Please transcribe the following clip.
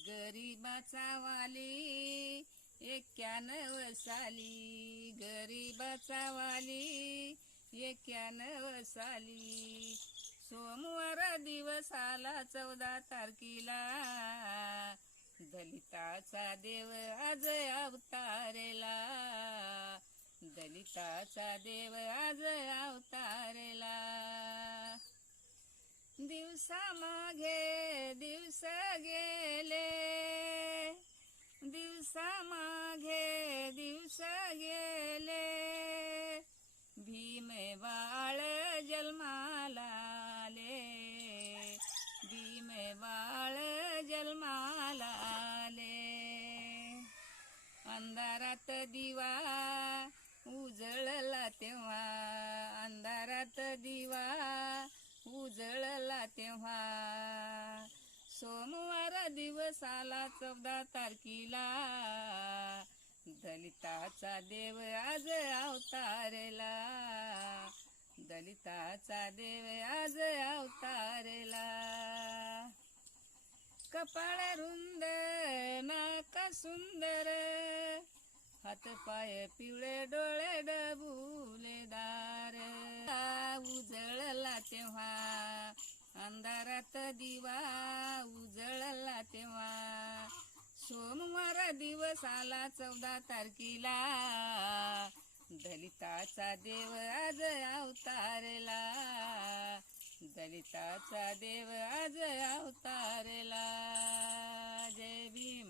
गरीबाचा वाली 91 साली, गरीबाचा वाली 91 साली. सोमवार दिवस आला 14 तारखेला, दलिताचा देव आज अवतारेला, दलिताचा देव आज अवतारेला. दिवसामागे दिवस गेले, दिवसामागे दिवस गेले, भीम बाळ जन्माला आले, भीम बाळ जन्माला आले. अंधारात दिवा उजळला तेव्हा, अंधारात दिवा उजळला तेव्हा, सोमवार दिवस आला 14 तारखेला, दलिताचा देव आज अवतारेला, दलिताचा देव आज अवतारेला. कपाळ रुंद नाका सुंदर, हात पाय पिवळे डोळे डबुलेदार, उजळला तेव्हा अंधारात दिवा उजळला तेव्हा, सोमवार दिवस आला 14 तारखेला, दलिताचा देव आज अवतारेला, दलिताचा देव आज अवतारेला. जय भीम.